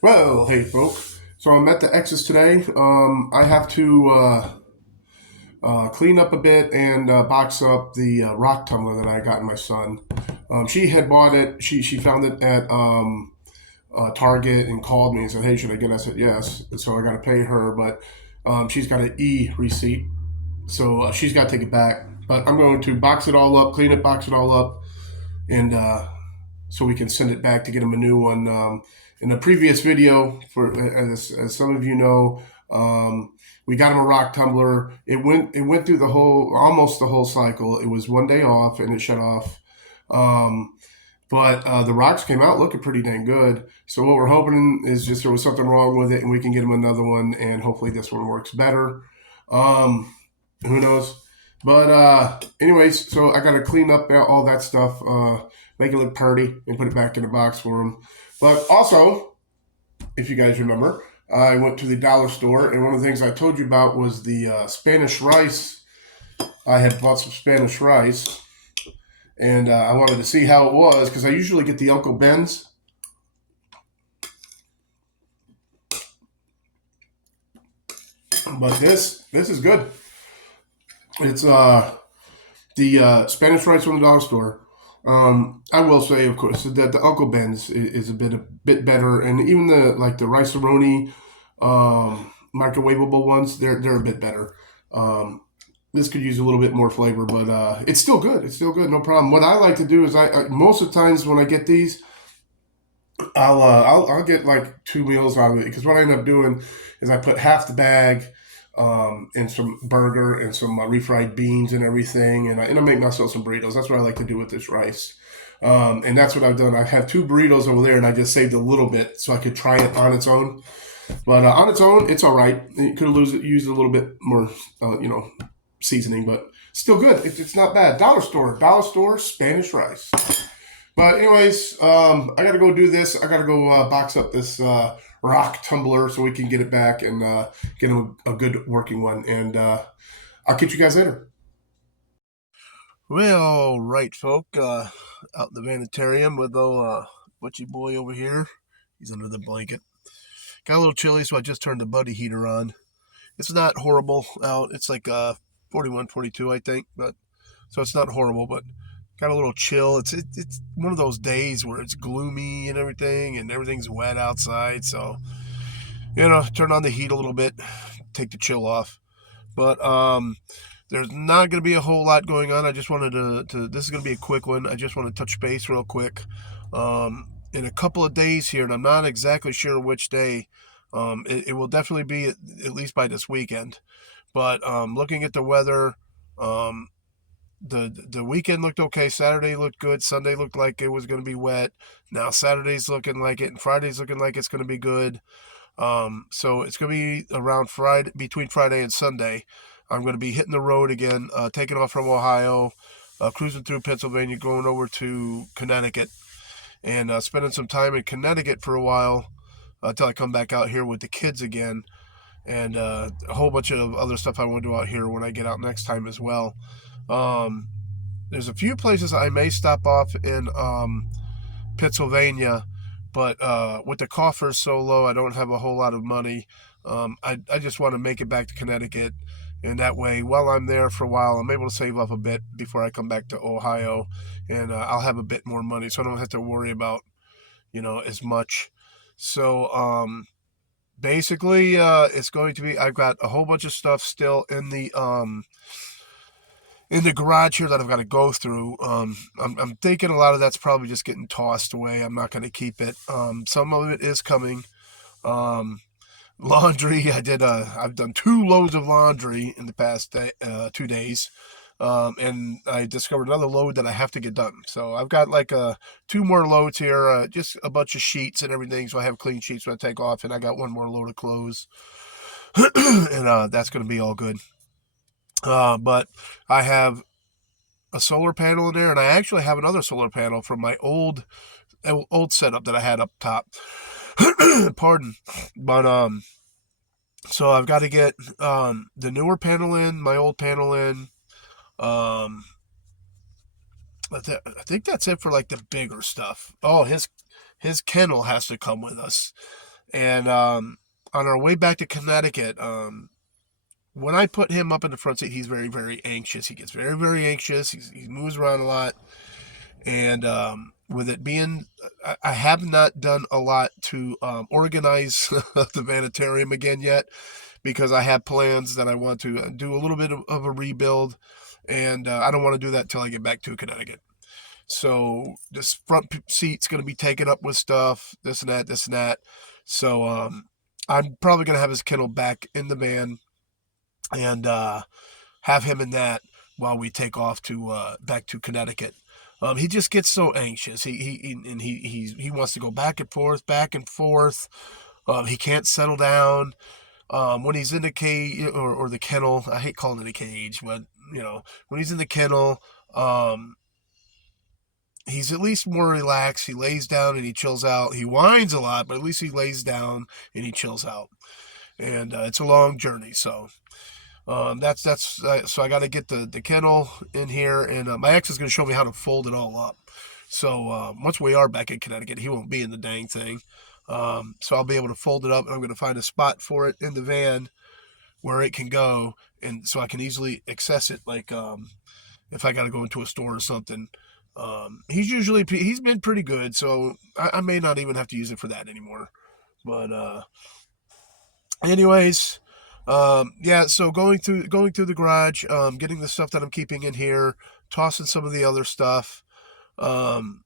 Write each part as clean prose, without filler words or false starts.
Well, hey, folk. So I'm at the X's today. I have to clean up a bit and box up the rock tumbler that I got in my son. She had bought it. She found it at Target and called me and said, "Hey, should I get it?" I said, "Yes." And so I got to pay her, but she's got an E receipt, so she's got to take it back. But I'm going to box it all up, clean it, box it all up, and so we can send it back to get him a new one. In the previous video, for as some of you know, we got him a rock tumbler. It went through the whole almost the whole cycle. It was 1 day off and it shut off. Um, but the rocks came out looking pretty dang good. So what we're hoping is just there was something wrong with it, and we can get him another one, and hopefully this one works better. Um, who knows? But anyways, so I got to clean up all that stuff, make it look pretty, and put it back in the box for him. But also, if you guys remember, I went to the dollar store, and one of the things I told you about was the Spanish rice. I had bought some Spanish rice, and I wanted to see how it was because I usually get the Uncle Ben's, but this is good. It's the Spanish rice from the dollar store. I will say, of course, that the Uncle Ben's is a bit better, and even the rice-a-roni microwavable ones, they're a bit better. This could use a little bit more flavor, but it's still good. It's still good, no problem. What I like to do is I most of the times when I get these, I'll get like two meals out of it because what I end up doing is I put half the bag and some burger and some refried beans and everything, and I make myself some burritos. That's what I like to do with this rice. And that's what I've done. I have two burritos over there, and I just saved a little bit so I could try it on its own. But on its own, it's all right. You could have used a little bit more, seasoning, but still good. It's not bad. Dollar store, Spanish rice. But anyways, I got to go do this. I got to go box up this rock tumbler so we can get it back and get a good working one. And I'll catch you guys later. Well, all right, folk. Out in the vanitarium with old butchy boy over here. He's under the blanket. Got a little chilly, so I just turned the buddy heater on. It's not horrible out. It's like 41, 42, I think. But so it's not horrible, but got a little chill. It's one of those days where it's gloomy and everything's wet outside. So turn on the heat a little bit, take the chill off. But there's not going to be a whole lot going on. I just wanted to this is going to be a quick one. I just want to touch base real quick. In a couple of days here, and I'm not exactly sure which day. It will definitely be at least by this weekend. But looking at the weather, the weekend looked okay. Saturday looked good. Sunday looked like it was going to be wet. Now Saturday's looking like it, and Friday's looking like it's going to be good. So it's going to be around Friday, between Friday and Sunday. I'm going to be hitting the road again, taking off from Ohio, cruising through Pennsylvania, going over to Connecticut, and spending some time in Connecticut for a while until I come back out here with the kids again, and a whole bunch of other stuff I want to do out here when I get out next time as well. Um, there's a few places I may stop off in Pennsylvania, but with the coffers so low, I don't have a whole lot of money. I just want to make it back to Connecticut, and that way, while I'm there for a while, I'm able to save up a bit before I come back to Ohio, and I'll have a bit more money, so I don't have to worry about as much. So basically, it's going to be. I've got a whole bunch of stuff still in the garage here that I've got to go through. I'm thinking a lot of that's probably just getting tossed away. I'm not going to keep it. Some of it is coming. Um, Laundry. I've done 2 loads of laundry in the past 2 days. And I discovered another load that I have to get done. So I've got like two more loads here, just a bunch of sheets and everything. So I have clean sheets when I take off, and I got one more load of clothes, and that's going to be all good. But I have a solar panel in there, and I actually have another solar panel from my old setup that I had up top. Pardon, but so I've got to get the newer panel in, my old panel in. Um, I think that's it for like the bigger stuff. Oh, his kennel has to come with us. And on our way back to Connecticut, when I put him up in the front seat, he's very, very anxious. He gets very, very anxious. He moves around a lot. And with it being, I have not done a lot to organize the vanitarium again yet, because I have plans that I want to do a little bit of a rebuild. And I don't want to do that till I get back to Connecticut. So this front seat's going to be taken up with stuff, this and that, this and that. So I'm probably going to have his kennel back in the van, and have him in that while we take off to back to Connecticut. He just gets so anxious. He wants to go back and forth, back and forth. He can't settle down. When he's in the cage, or the kennel, I hate calling it a cage, but when he's in the kennel, um, he's at least more relaxed. He lays down and he chills out. He whines a lot, but at least he lays down and he chills out. And it's a long journey, so that's so I got to get the kennel in here, and my ex is going to show me how to fold it all up. So once we are back in Connecticut, he won't be in the dang thing. So I'll be able to fold it up, and I'm going to find a spot for it in the van where it can go, and so I can easily access it. Like if I got to go into a store or something. He's been pretty good, so I may not even have to use it for that anymore. But anyways, yeah. So going through the garage, getting the stuff that I'm keeping in here, tossing some of the other stuff. Um,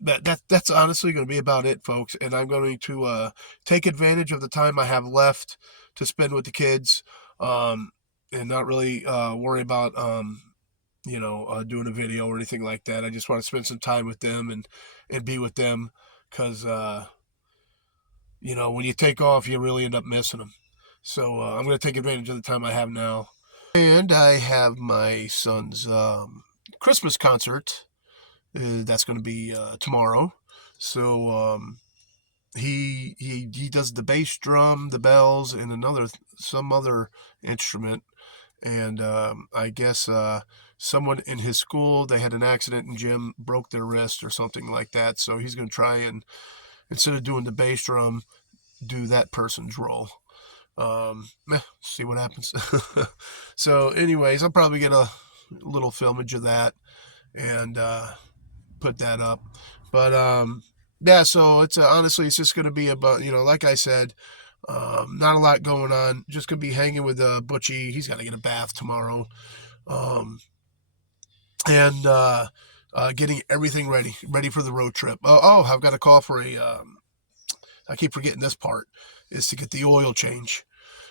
that's honestly going to be about it, folks. And I'm going to take advantage of the time I have left to spend with the kids, um, and not really worry about doing a video or anything like that. I just want to spend some time with them and be with them, because when you take off, you really end up missing them. So I'm going to take advantage of the time I have now. And I have my son's Christmas concert. That's going to be tomorrow. So he does the bass drum, the bells, and some other instrument. And I guess someone in his school, they had an accident in gym, broke their wrist or something like that. So he's going to try and, instead of doing the bass drum, do that person's role. See what happens. So, anyways, I'll probably get a little filmage of that and put that up. But yeah, so it's honestly, it's just going to be about, like I said, not a lot going on. Just gonna be hanging with Butchie. He's got to get a bath tomorrow, um, and getting everything ready for the road trip. Oh, I've got a call for a. I keep forgetting this part is to get the oil change.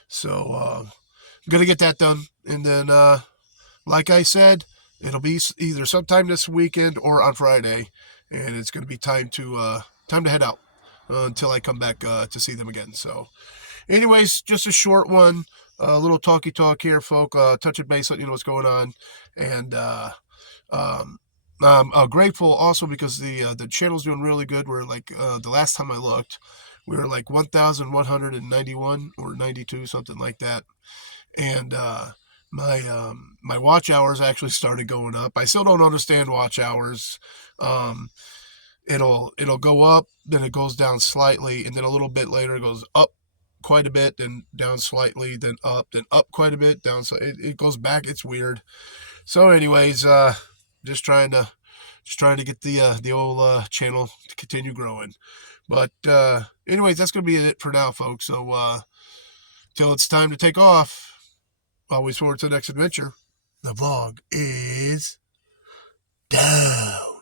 So I'm gonna get that done, and then like I said, it'll be either sometime this weekend or on Friday, and it's gonna be time to head out until I come back to see them again. So. Anyways, just a short one, a little talky talk here, folk. Touch it base, let you know what's going on, and I'm grateful also because the channel's doing really good. We're like the last time I looked, we were like 1,191 or 92, something like that, and my watch hours actually started going up. I still don't understand watch hours. Um, it'll go up, then it goes down slightly, and then a little bit later it goes up quite a bit, then down slightly, then up quite a bit, down. So it goes back. It's weird. So, anyways, just trying to get the old channel to continue growing. But anyways, that's gonna be it for now, folks. So till it's time to take off. Always forward to the next adventure. The vlog is down.